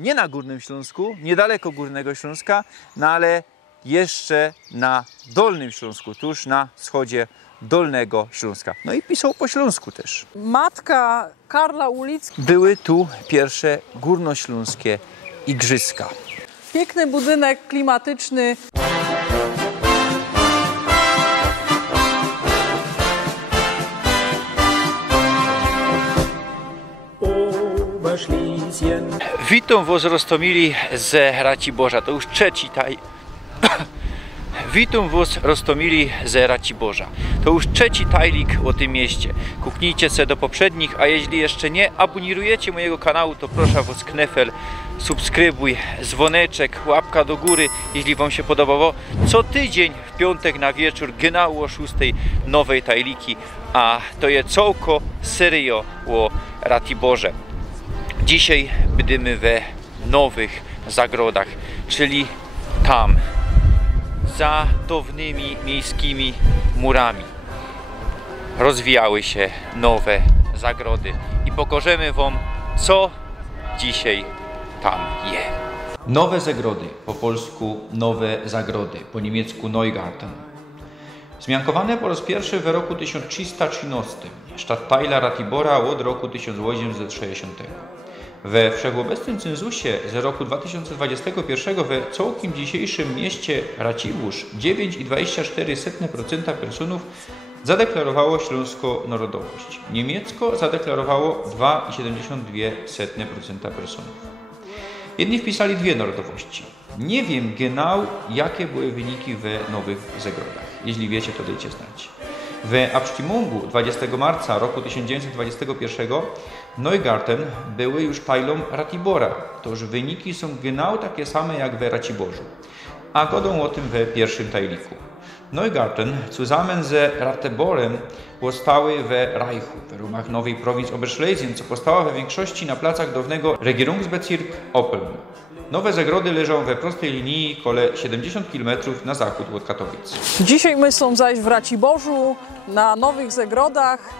nie na Górnym Śląsku, niedaleko Górnego Śląska, no ale jeszcze na Dolnym Śląsku, tuż na wschodzie Dolnego Śląska. No i pisał po śląsku też. Matka Karla Ulickiego. Były tu pierwsze górnośląskie igrzyska. Piękny budynek klimatyczny. Witam was Rostomili z Raciborza. To już trzeci Witam was Rostomili z Raciborza. To już trzeci tajlik o tym mieście. Kuknijcie se do poprzednich, a jeśli jeszcze nie abonirujecie mojego kanału, to proszę was knefel, subskrybuj, dzwoneczek, łapka do góry, jeśli wam się podobało. Co tydzień w piątek na wieczór, genau o 6 nowej tajliki, a to jest całko serio o Ratiborze. Dzisiaj będziemy we nowych zagrodach, czyli tam, za dawnymi miejskimi murami rozwijały się nowe zagrody i pokażemy wam, co dzisiaj tam jest. Nowe zagrody, po polsku nowe zagrody, po niemiecku Neugarten. Zmiankowane po raz pierwszy w roku 1313, Stadtteiler Ratibora od roku 1860. We wszechobecnym cenzusie z roku 2021 we całkiem dzisiejszym mieście Racibórz 9,24% personów zadeklarowało śląską narodowość. Niemiecko zadeklarowało 2,72% personów. Jedni wpisali dwie narodowości. Nie wiem genau, jakie były wyniki w nowych zagrodach. Jeśli wiecie, to dajcie znać. W Abstimmungen 20 marca roku 1921 Neugarten były już tajlom Ratibora. Toż wyniki są genau takie same jak w Raciborzu. A godą o tym w pierwszym tajliku. Neugarten zusammen z Ratiborem powstały w Reichu, w ramach nowej prowincji Oberschlesien, co powstała we większości na placach dawnego Regierungsbezirk Oppeln. Nowe zagrody leżą we prostej linii kole 70 km na zachód od Katowic. Dzisiaj my są zaś w Raciborzu, na nowych zagrodach.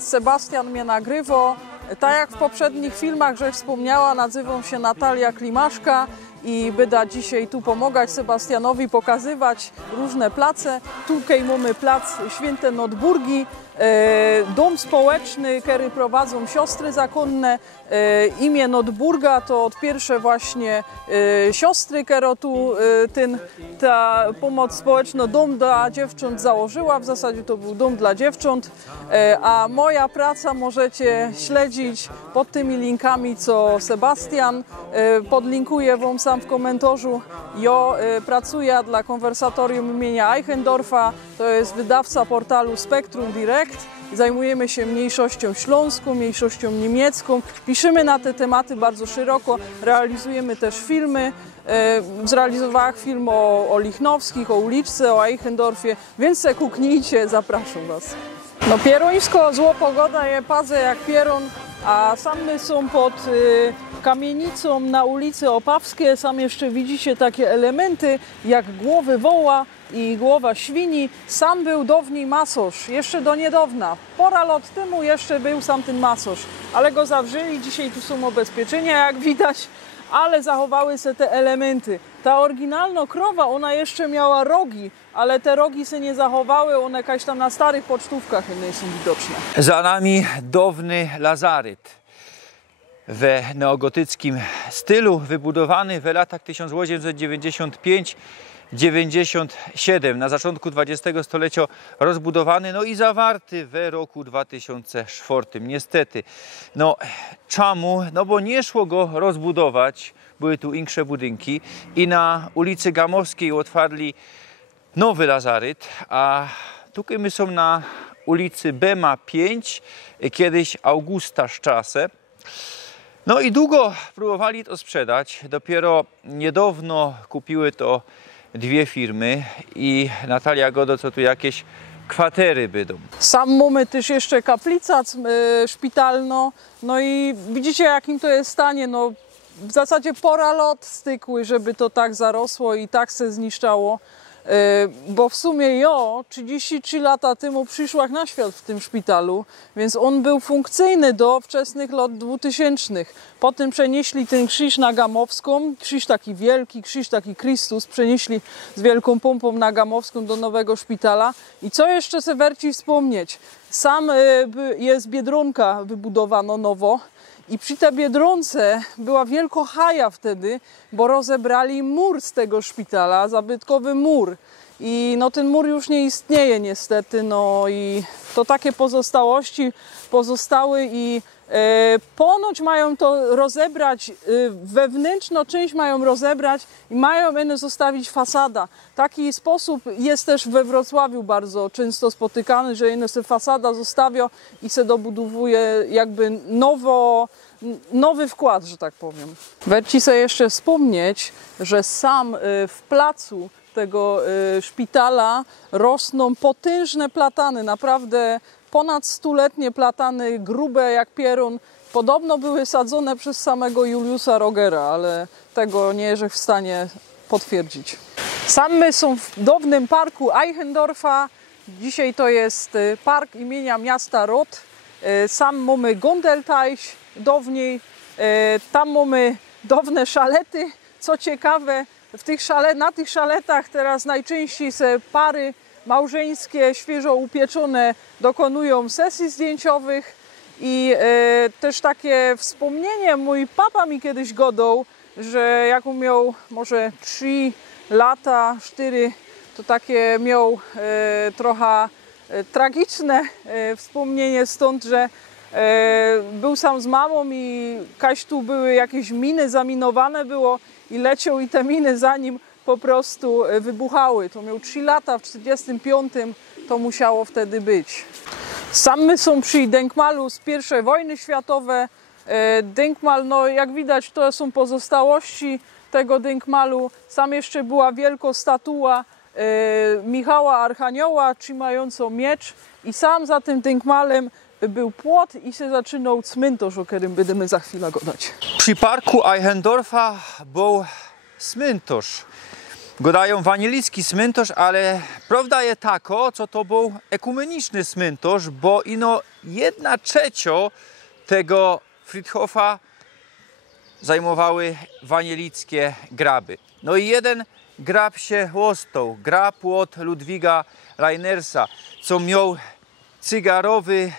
Sebastian mnie nagrywa. Tak jak w poprzednich filmach, że wspomniała, nazywam się Natalia Klimaszka i będę dzisiaj tu pomagać Sebastianowi pokazywać różne place. Tutaj mamy plac Święte Notburgi, dom społeczny, który prowadzą siostry zakonne. Imię Notburga to od pierwsze właśnie siostry, które tu ta pomoc społeczna dom dla dziewcząt założyła. W zasadzie to był dom dla dziewcząt, a moja praca możecie śledzić pod tymi linkami, co Sebastian. Podlinkuję wam sam w komentarzu. Ja pracuję dla konwersatorium imienia Eichendorfa, to jest wydawca portalu Spektrum Direct. Zajmujemy się mniejszością śląską, mniejszością niemiecką. Piszemy na te tematy bardzo szeroko, realizujemy też filmy. Zrealizowałam film o Lichnowskich, o Uliczce, o Eichendorfie, więc se kuknijcie, zapraszam was. No pierońsko, zło pogoda je padzę jak pieron, a same są pod kamienicą na ulicy Opawskiej. Sam jeszcze widzicie takie elementy jak głowy woła i głowa świni. Sam był dawniej masosz, jeszcze do niedawna. Pora lat temu jeszcze był sam ten masosz, ale go zawrzeli, dzisiaj tu są ubezpieczenia, jak widać, ale zachowały się te elementy. Ta oryginalna krowa, ona jeszcze miała rogi, ale te rogi się nie zachowały, one jakaś tam na starych pocztówkach inne są widoczne. Za nami dawny lazaryt w neogotyckim stylu, wybudowany w latach 1895-97, na zaczątku XX stulecia rozbudowany, no i zawarty w roku 2004. Niestety, no czemu? No bo nie szło go rozbudować, były tu większe budynki i na ulicy Gamowskiej otwarli nowy lazaryt, a tutaj my są na ulicy Bema 5, kiedyś Augustastraße. No i długo próbowali to sprzedać, dopiero niedawno kupiły to dwie firmy i Natalia Godo, co tu jakieś kwatery będą. Sam mamy też jeszcze kaplica szpitalną, no i widzicie jakim to jest stanie, no w zasadzie pora lat stykły, żeby to tak zarosło i tak se zniszczało. bo w sumie ja 33 lata temu przyszłam na świat w tym szpitalu, więc on był funkcyjny do wczesnych lat 2000. Potem przenieśli ten krzyż na Gamowską, krzyż taki wielki, krzyż taki Chrystus, przenieśli z wielką pompą na Gamowską do nowego szpitala. I co jeszcze se werci wspomnieć? Sam jest Biedronka wybudowano nowo. I przy tej Biedronce była wielka haja wtedy, bo rozebrali mur z tego szpitala, zabytkowy mur. I no ten mur już nie istnieje niestety, no i to takie pozostałości pozostały i ponoć mają to rozebrać, wewnętrzną część mają rozebrać i mają zostawić fasada. Taki sposób jest też we Wrocławiu bardzo często spotykany, że se fasada zostawia i se dobudowuje jakby nowy wkład, że tak powiem. Warto sobie jeszcze wspomnieć, że sam w placu tego szpitala rosną potężne platany, naprawdę ponad 100-letnie platany, grube jak pierun. Podobno były sadzone przez samego Juliusa Rogera, ale tego nie jestem w stanie potwierdzić. Same są w dawnym parku Eichendorfa. Dzisiaj to jest park imienia miasta Roth. Sam mamy Gondelteich dawniej. Tam mamy dawne szalety. Co ciekawe, na tych szaletach teraz najczęściej se pary małżeńskie, świeżo upieczone dokonują sesji zdjęciowych i też takie wspomnienie, mój papa mi kiedyś godał, że jak on miał może 3 lata, 4, to takie miał trochę tragiczne wspomnienie stąd, że był sam z mamą i kaś tu były jakieś miny, zaminowane było i leciał i te miny za nim po prostu wybuchały. To miał 3 lata, w 1945 to musiało wtedy być. Same są przy Denkmalu z I wojny światowej. Denkmal, no jak widać, to są pozostałości tego Denkmalu. Sam jeszcze była wielka statua Michała Archanioła trzymająca miecz i sam za tym Denkmalem był płot i się zaczynał cmentarz, o którym będziemy za chwilę gadać. Przy parku Eichendorfa był cmentarz. Gadają wanielicki cmentarz, ale prawda jest taka, co to był ekumeniczny cmentarz, bo ino 1/3 tego Friedhofa zajmowały wanielickie graby. No i jeden grab się ostał, grab od Ludwiga Reinersa, co miał cygarowy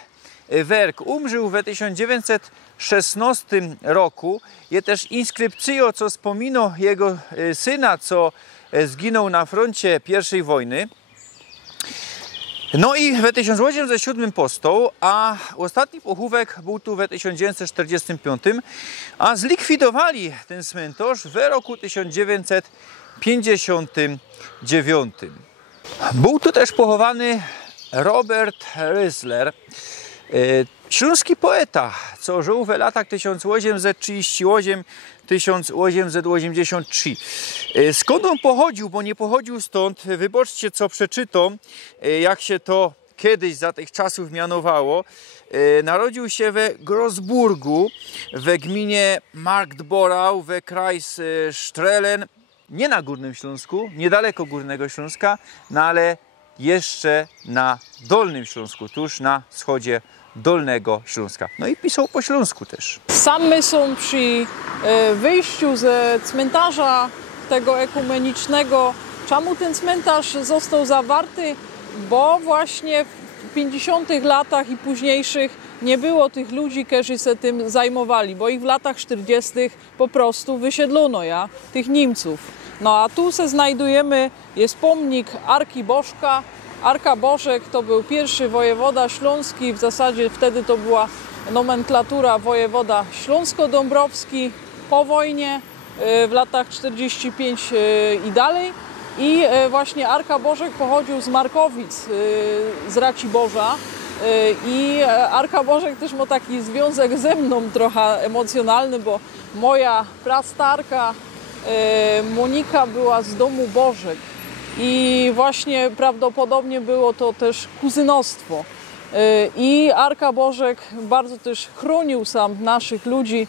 werk. Umrzył w 1916 roku. Jest też inskrypcja, co wspomina jego syna, co zginął na froncie I wojny. No i w 1807 powstał, a ostatni pochówek był tu w 1945, a zlikwidowali ten cmentarz w roku 1959. Był tu też pochowany Robert Rysler, śląski poeta, co żył w latach 1838-1883. Skąd on pochodził, bo nie pochodził stąd, wybaczcie, co przeczytam, jak się to kiedyś za tych czasów mianowało. Narodził się we Grossburgu, we gminie Marktborau, we Kreis Strehlen, nie na Górnym Śląsku, niedaleko Górnego Śląska, no ale jeszcze na Dolnym Śląsku, tuż na wschodzie Dolnego Śląska. No i pisał po śląsku też. Same są przy wyjściu ze cmentarza tego ekumenicznego. Czemu ten cmentarz został zawarty? Bo właśnie w 50 latach i późniejszych nie było tych ludzi, którzy się tym zajmowali, bo ich w latach 40 po prostu wysiedlono, tych Niemców. No a tu se znajdujemy, jest pomnik Arki Bożka. Arka Bożek to był pierwszy wojewoda śląski, w zasadzie wtedy to była nomenklatura wojewoda śląsko-dąbrowski po wojnie w latach 45 i dalej. I właśnie Arka Bożek pochodził z Markowic, z Raciborza. I Arka Bożek też ma taki związek ze mną trochę emocjonalny, bo moja prastarka Monika była z domu Bożek. I właśnie prawdopodobnie było to też kuzynostwo. I Arka Bożek bardzo też chronił sam naszych ludzi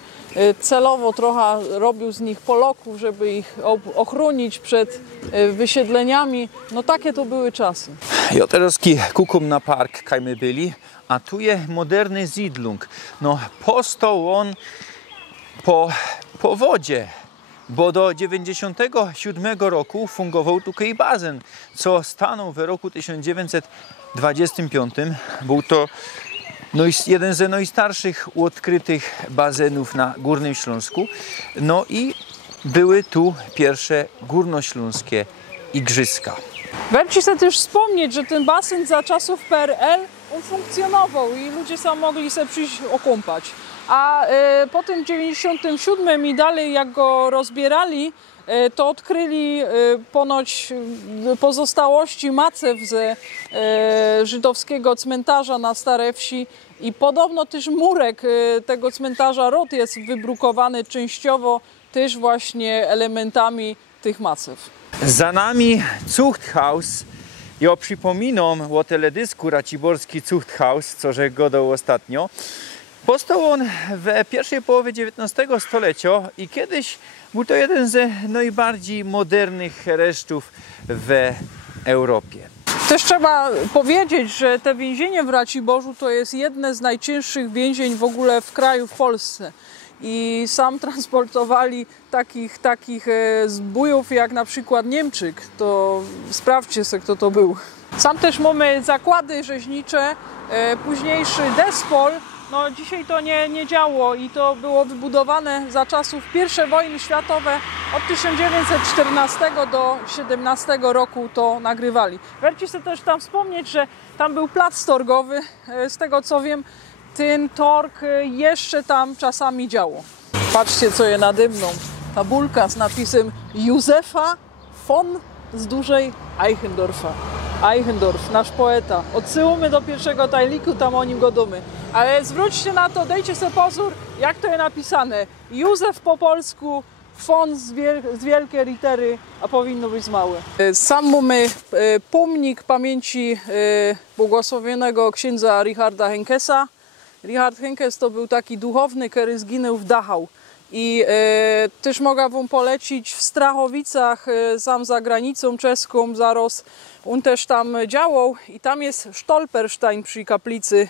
celowo trochę robił z nich Polaków, żeby ich ochronić przed wysiedleniami. No takie to były czasy. Ja teraz kukum na park, kaj my byli, a tu jest moderny Siedlung. No powstał on po wodzie, bo do 1997 roku fungował tutaj basen, co stanął w roku 1925. Był to jeden z najstarszych odkrytych basenów na Górnym Śląsku. No i były tu pierwsze górnośląskie igrzyska. Warto sobie też wspomnieć, że ten basen za czasów PRL on funkcjonował i ludzie sam mogli sobie przyjść okąpać. A po tym 97 i dalej jak go rozbierali, to odkryli ponoć pozostałości macew ze żydowskiego cmentarza na Starej Wsi i podobno też murek tego cmentarza Rot jest wybrukowany częściowo też właśnie elementami tych macew. Za nami Zuchthaus. Ja przypominam o teledysku Raciborski Zuchthaus, co że godał ostatnio. Powstał on w pierwszej połowie XIX stulecia i kiedyś był to jeden z najbardziej modernych resztów w Europie. Też trzeba powiedzieć, że te więzienie w Raciborzu to jest jedne z najcięższych więzień w ogóle w kraju, w Polsce. I sam transportowali takich zbójów jak na przykład Niemczyk. To sprawdźcie sobie, kto to był. Sam też mamy zakłady rzeźnicze, późniejszy Despol. No dzisiaj to nie działo i to było wybudowane za czasów I wojny światowej. Od 1914 do 1917 roku to nagrywali. Warto sobie też tam wspomnieć, że tam był plac torgowy. Z tego co wiem, ten torg jeszcze tam czasami działo. Patrzcie, co je nade mną. Tabulka z napisem Józefa von z dużej Eichendorfa. Eichendorf, nasz poeta. Odsyłamy do pierwszego tajliku, tam o nim godomy. Ale zwróćcie na to, dajcie sobie pozór, jak to jest napisane. Józef po polsku, von z wielkiej litery, a powinno być z małe. Sam mamy pomnik pamięci błogosławionego księdza Richarda Henkesa. Richard Henkes to był taki duchowny, który zginął w Dachau. I też mogę wam polecić w Strachowicach, sam za granicą czeską, zaraz on też tam działał i tam jest Stolperstein przy kaplicy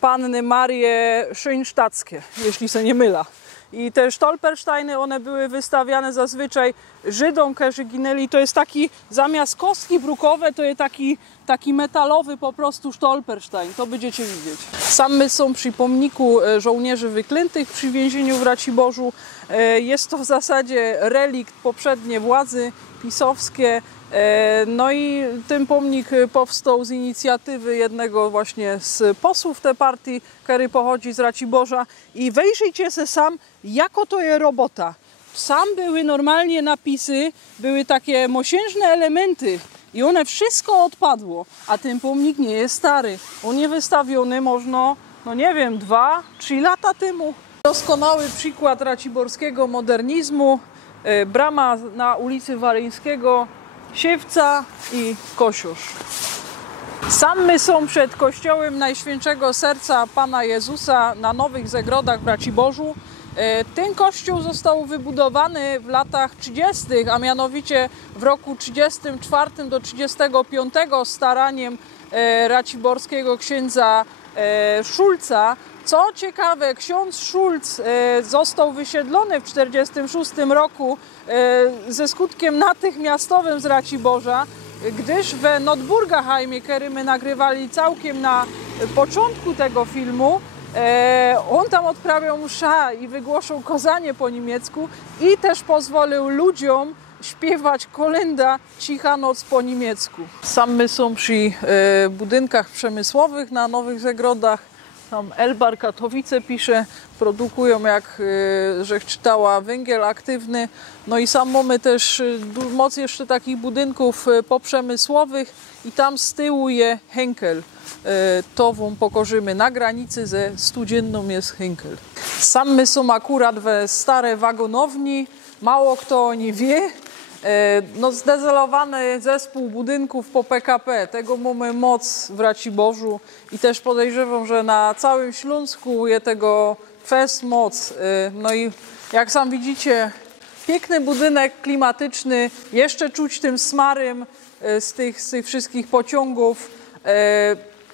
Panny Marie Schönstackie, jeśli się nie mylę. I te Stolpersteiny, one były wystawiane zazwyczaj Żydom, którzy ginęli. To jest taki, zamiast kostki brukowe, to jest taki metalowy po prostu Stolperstein. To będziecie widzieć. Same są przy pomniku żołnierzy wyklętych przy więzieniu w Raciborzu. Jest to w zasadzie relikt poprzedniej władzy pisowskie. No i ten pomnik powstał z inicjatywy jednego właśnie z posłów tej partii, który pochodzi z Raciborza. I wejrzyjcie se sam, jako to jest robota. Sam były normalnie napisy, były takie mosiężne elementy i one wszystko odpadło, a ten pomnik nie jest stary. On jest wystawiony można, no nie wiem, 2-3 lata temu. Doskonały przykład raciborskiego modernizmu, brama na ulicy Waryńskiego, Siewca i Kosiusz. Same są przed kościołem Najświętszego Serca Pana Jezusa na Nowych Zagrodach w Raciborzu. Ten kościół został wybudowany w latach 30., a mianowicie w roku 34 do 35 staraniem raciborskiego księdza Szulca. Co ciekawe, ksiądz Szulc został wysiedlony w 1946 roku ze skutkiem natychmiastowym z Raciborza, gdyż w Notburgerheimie, który my nagrywali całkiem na początku tego filmu, on tam odprawiał msza i wygłosił kozanie po niemiecku i też pozwolił ludziom śpiewać kolenda Cicha noc po niemiecku. Same są przy budynkach przemysłowych na Nowych Zagrodach. Tam Elbar Katowice pisze, produkują jak, żech czytała, węgiel aktywny. No i sam mamy też moc jeszcze takich budynków poprzemysłowych i tam z tyłu je Henkel. To wam pokorzymy. Na granicy ze Studzienną jest Henkel. Sam my są akurat we stare wagonowni, mało kto o nie wie. No, zdezolowany zespół budynków po PKP, tego mamy moc w Raciborzu i też podejrzewam, że na całym Śląsku jest tego fest moc. No i jak sam widzicie, piękny budynek klimatyczny, jeszcze czuć tym smarym z tych wszystkich pociągów.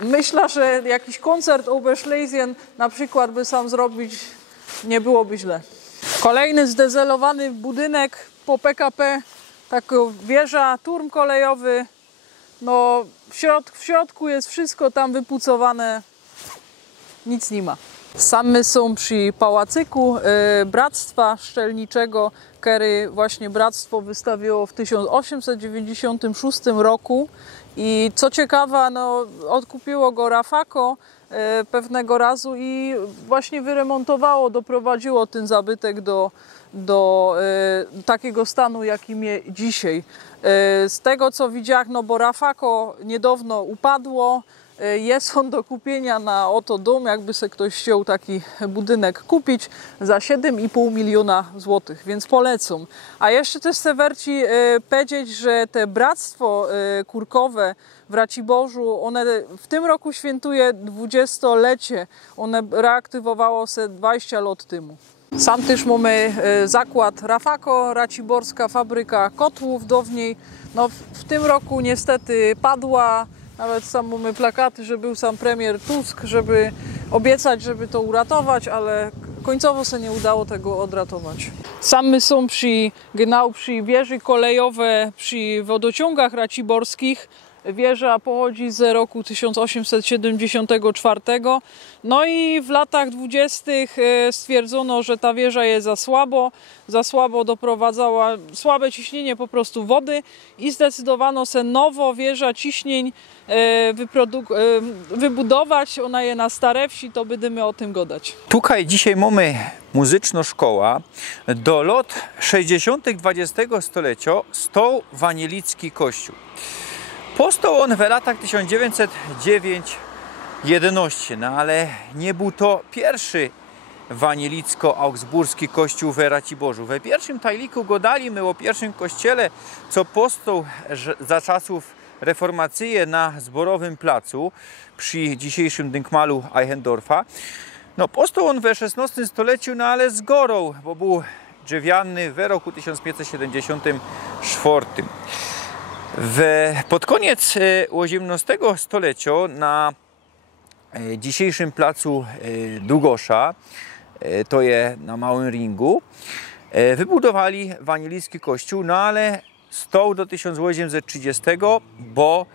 Myślę, że jakiś koncert Oberschlesien na przykład by sam zrobić, nie byłoby źle. Kolejny zdezelowany budynek po PKP, taka wieża, turm kolejowy. No, w środku jest wszystko tam wypucowane, nic nie ma. Same są przy pałacyku Bractwa Szczelniczego, który właśnie Bractwo wystawiło w 1896 roku. I co ciekawe, no, odkupiło go Rafako pewnego razu i właśnie wyremontowało, doprowadziło ten zabytek do takiego stanu, jakim jest dzisiaj. Z tego co widziałem, no bo Rafako niedawno upadło, jest on do kupienia na oto dom, jakby sobie ktoś chciał taki budynek kupić za 7,5 miliona złotych, więc polecam. A jeszcze też chcę Werci powiedzieć, że te bractwo kurkowe w Raciborzu, one w tym roku świętuje 20-lecie. One reaktywowało się 20 lat temu. Sam też mamy zakład Rafako, Raciborska fabryka kotłów dawniej. No, w tym roku niestety padła. Nawet sam mamy plakaty, że był sam premier Tusk, żeby obiecać, żeby to uratować, ale końcowo się nie udało tego odratować. Same są przy wieży kolejowej, przy wodociągach raciborskich. Wieża pochodzi z roku 1874. No i w latach 20. stwierdzono, że ta wieża jest za słabo doprowadzała, słabe ciśnienie po prostu wody i zdecydowano się nowo wieża ciśnień wybudować. Ona jest na Stare Wsi, to będziemy o tym gadać. Tutaj dzisiaj mamy muzyczną szkołę. Do lat 60. XX stulecia stał wanielicki kościół. Powstał on w latach 1909-11, no ale nie był to pierwszy wanielicko-augsburski kościół w Raciborzu. We pierwszym tajliku gadaliśmy o pierwszym kościele, co powstał za czasów reformacji na Zborowym Placu przy dzisiejszym Denkmalu Eichendorfa. No, powstał on we XVI stuleciu, no ale zgorał, bo był drzewiany w roku 1574. Pod koniec XVIII stulecia na dzisiejszym placu Długosza, to jest na Małym Ringu, wybudowali wanielicki kościół, no ale stał do 1830, bo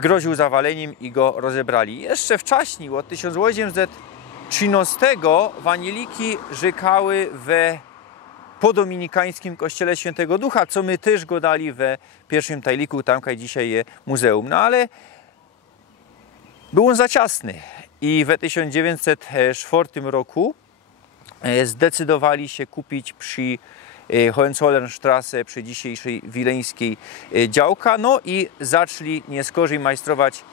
groził zawaleniem i go rozebrali. Jeszcze wcześniej, od 1813, wanieliki rzekały po dominikańskim kościele Świętego Ducha, co my też gadali we pierwszym tajliku, tam dzisiaj jest muzeum. No ale był on za ciasny i w 1904 roku zdecydowali się kupić przy Hohenzollernstraße, przy dzisiejszej wileńskiej działka, no i zaczęli nieskorzej majstrować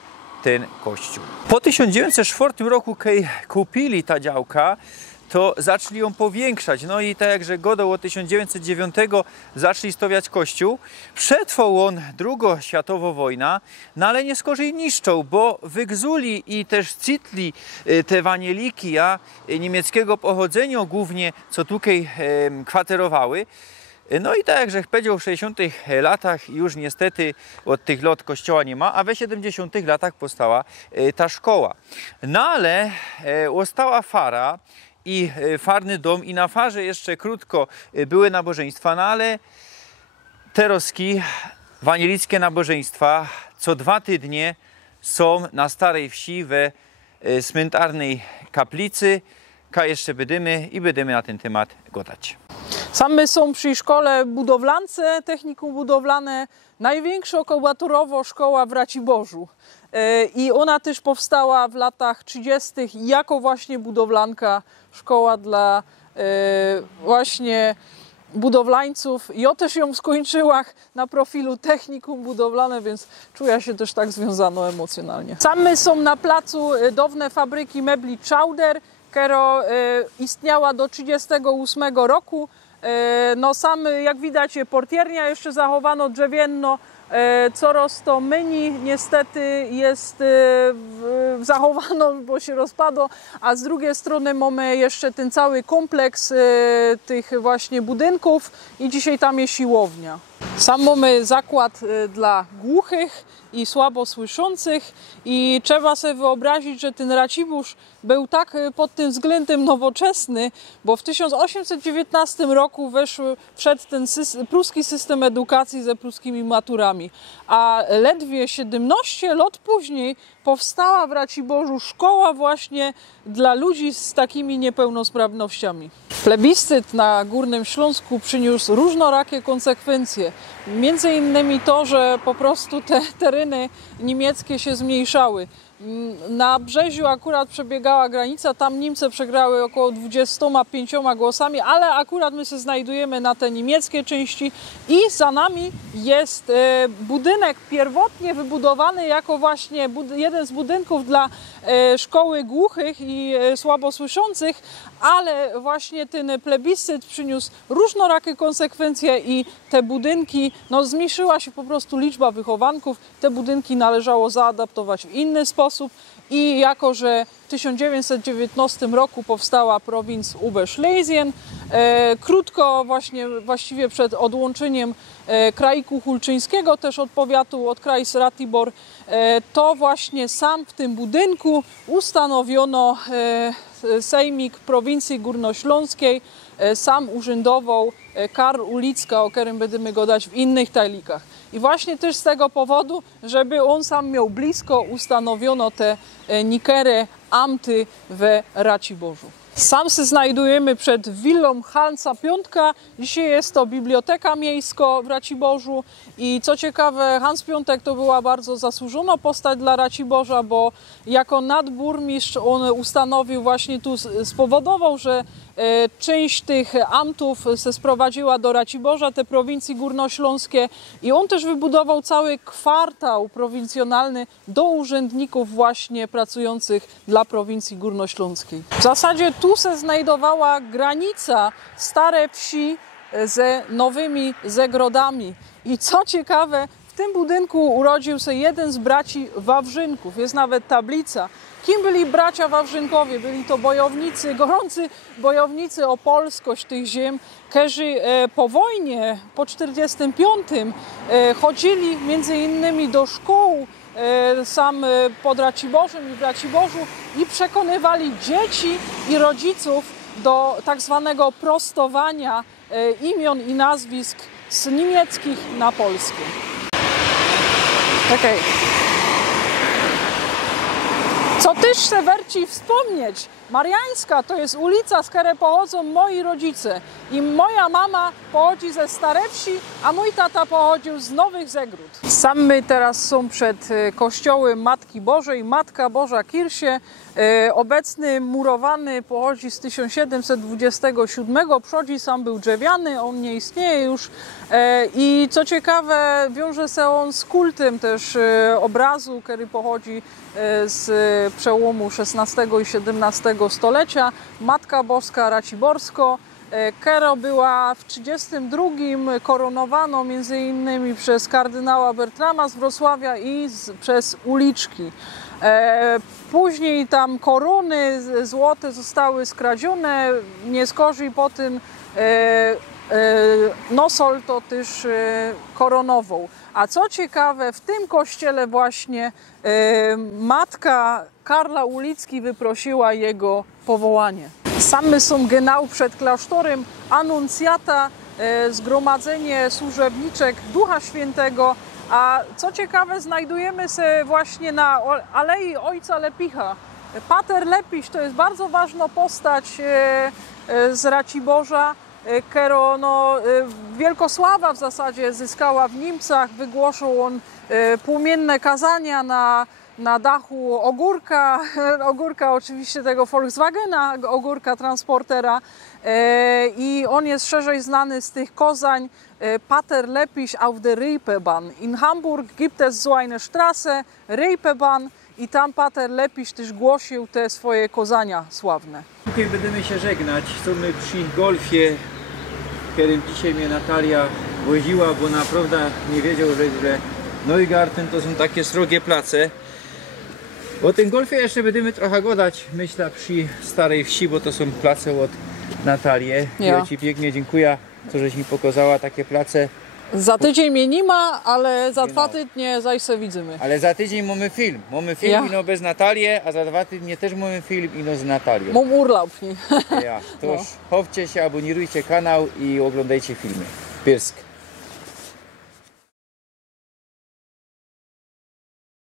ten kościół. Po 1904 roku, kiedy kupili ta działka, to zaczęli ją powiększać. No i tak jak że godał od 1909 zaczęli stawiać kościół. Przetrwał on II światową wojnę, no ale nie skorzej niszczą, bo wygzuli i też citli te wanieliki niemieckiego pochodzenia głównie, co tutaj kwaterowały. No i tak jak że powiedział, w 60 latach już niestety od tych lat kościoła nie ma, a we 70 latach powstała ta szkoła. No ale ostała fara i farny dom i na farze jeszcze krótko były nabożeństwa, no ale teroski wanielickie nabożeństwa co 2 tygodnie są na Starej Wsi we cmentarnej kaplicy. Jeszcze będziemy na ten temat gadać. Same są przy szkole budowlance, technikum budowlane, największa kołaturowo szkoła w Raciborzu. I ona też powstała w latach 30. jako właśnie budowlanka, szkoła dla właśnie budowlańców. Ja też ją skończyłam na profilu technikum budowlane, więc czuję się też tak związano emocjonalnie. Same są na placu dawne fabryki mebli Chowder, która istniała do 1938 roku. No sam, jak widać, portiernia jeszcze zachowano drzewienno, coraz to mniej niestety jest zachowano, bo się rozpadło, a z drugiej strony mamy jeszcze ten cały kompleks tych właśnie budynków i dzisiaj tam jest siłownia. Sam mamy zakład dla głuchych i słabo słyszących i trzeba sobie wyobrazić, że ten Racibórz był tak pod tym względem nowoczesny, bo w 1819 roku wszedł ten pruski system edukacji ze pruskimi maturami, a ledwie 17 lat później powstała w Raciborzu szkoła właśnie dla ludzi z takimi niepełnosprawnościami. Plebiscyt na Górnym Śląsku przyniósł różnorakie konsekwencje. Między innymi to, że po prostu te tereny niemieckie się zmniejszały. Na Brzeziu akurat przebiegała granica, tam Niemcy przegrały około 25 głosami, ale akurat my się znajdujemy na te niemieckie części i za nami jest budynek pierwotnie wybudowany jako właśnie jeden z budynków dla szkoły głuchych i słabosłyszących, ale właśnie ten plebiscyt przyniósł różnorakie konsekwencje i te budynki, no zmniejszyła się po prostu liczba wychowanków, te budynki należało zaadaptować w inny sposób i jako, że w 1919 roku powstała prowincja Oberschlesien, krótko właściwie przed odłączeniem kraiku hulczyńskiego też od powiatu, od Kreis Ratibor, to właśnie sam w tym budynku ustanowiono sejmik prowincji górnośląskiej, sam urzędował Karl Ulicka, o którym będziemy gadać w innych tajlikach. I właśnie też z tego powodu, żeby on sam miał blisko, ustanowiono te nikery, amty w Raciborzu. Sam się znajdujemy przed willą Hansa Piątka. Dzisiaj jest to biblioteka miejska w Raciborzu i co ciekawe, Hans Piątek to była bardzo zasłużona postać dla Raciborza, bo jako nadburmistrz on ustanowił właśnie tu, spowodował, że część tych amtów się sprowadziła do Raciborza, te prowincje górnośląskie i on też wybudował cały kwartał prowincjonalny do urzędników właśnie pracujących dla prowincji górnośląskiej. W zasadzie tu się znajdowała granica starej wsi ze nowymi zagrodami i co ciekawe, w tym budynku urodził się jeden z braci Wawrzynków, jest nawet tablica. Kim byli bracia Wawrzynkowie? Byli to bojownicy, gorący bojownicy o polskość tych ziem, którzy po wojnie, po 1945 chodzili między innymi do szkół sam pod Raciborzem i w Raciborzu i przekonywali dzieci i rodziców do tak zwanego prostowania imion i nazwisk z niemieckich na polskie. Okay. Co też se werci wspomnieć, Mariańska to jest ulica, z której pochodzą moi rodzice i moja mama pochodzi ze Starej Wsi, a mój tata pochodził z Nowych Zegród. Sam my teraz są przed kościołem Matki Bożej, Matka Boża Kirsie. Obecny murowany pochodzi z 1727, przodzi sam był drzewiany, on nie istnieje już i co ciekawe wiąże się on z kultem też obrazu, który pochodzi z przełomu XVI i XVII stulecia, Matka Boska Raciborsko. Kero była w 1932 koronowano między innymi przez kardynała Bertrama z Wrocławia i przez uliczki. Później tam korony złote zostały skradzione, nie skorzy po tym Nosol to też koronował. A co ciekawe, w tym kościele właśnie matka Karla Ulicki wyprosiła jego powołanie. Samy są genau przed klasztorem Anuncjata, zgromadzenie służebniczek Ducha Świętego, a co ciekawe znajdujemy się właśnie na Alei Ojca Lepicha. Pater Lepiś to jest bardzo ważna postać z Raciborza, Kero wielkosława w zasadzie zyskała w Niemcach, wygłosił on płomienne kazania na dachu ogórka oczywiście tego Volkswagena, ogórka transportera i on jest szerzej znany z tych kazań Pater Lepiś auf der Reeperbahn. In Hamburg gibt es so eine Straße, Reeperbahn i tam Pater Lepiś też głosił te swoje kazania sławne. Tutaj będziemy się żegnać, my przy golfie, którym dzisiaj mnie Natalia woziła, bo naprawdę nie wiedział, że Neugarten to są takie srogie place. O tym golfie jeszcze będziemy trochę gadać, myślę, przy Starej Wsi, bo to są place od Natalii. Ja Ci pięknie dziękuję, co żeś mi pokazała takie place. Za tydzień mnie nie ma, ale za 2 tygodnie zaś se widzimy. Ale za tydzień mamy film. Mamy film ino bez Natalii, a za 2 tygodnie też mamy film ino z Natalią. Mam urlop. Ja. Toż chowcie się, abonirujcie kanał i oglądajcie filmy. Pyrsk.